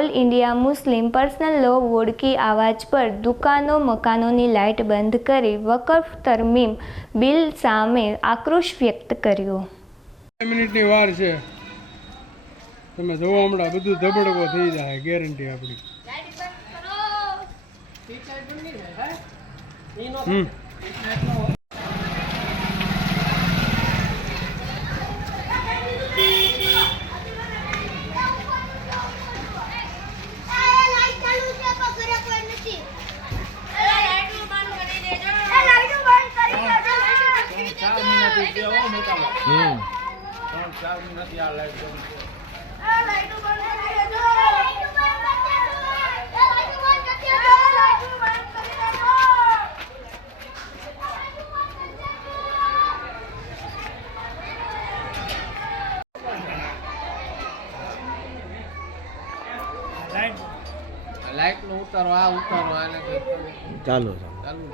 All India Muslim personal law board આવાજ પર દુકાનો મકાનોની લાઇટ બંધ કરી વકફ તરમીમ બિલ સામે આક્રોશ વ્યક્ત કર્યો। 2 મિનિટની વાર છે, તમે જોવો હમણાં બધું ધબડકો થઈ જાય, ગેરંટી આપણી। લાઈટ નો ઉતારો, આ ઉતારો, આને ચાલો ચાલો।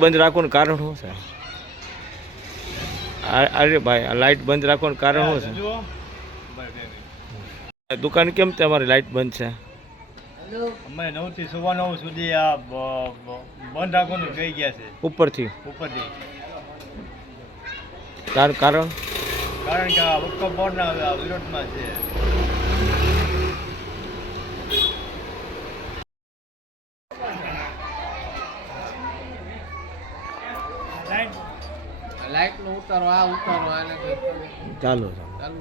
બંધ રાખવાનું કારણ શું છે? અરે ભાઈ, આ લાઇટ બંધ રાખવાનું કારણ શું છે? દુકાન કેમ તમારી લાઇટ બંધ છે? અમે 9 થી સવા 9 સુધી આ બંધ રાખવાનું કહી ગયા છે ઉપરથી કારણ કે આ વકફ બોર્ડના વિરોધમાં છે। લાઈટ નો ઉતારો, આ ઉતારો, આને ચાલો ચાલો।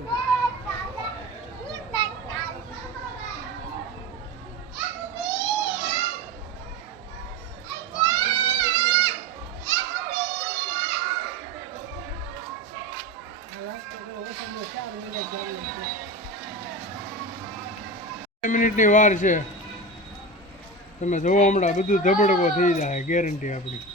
મિનિટની વાર છે, તમે જોવો હમણાં બધું ધબડકો થઈ જાય, ગેરંટી આપણી।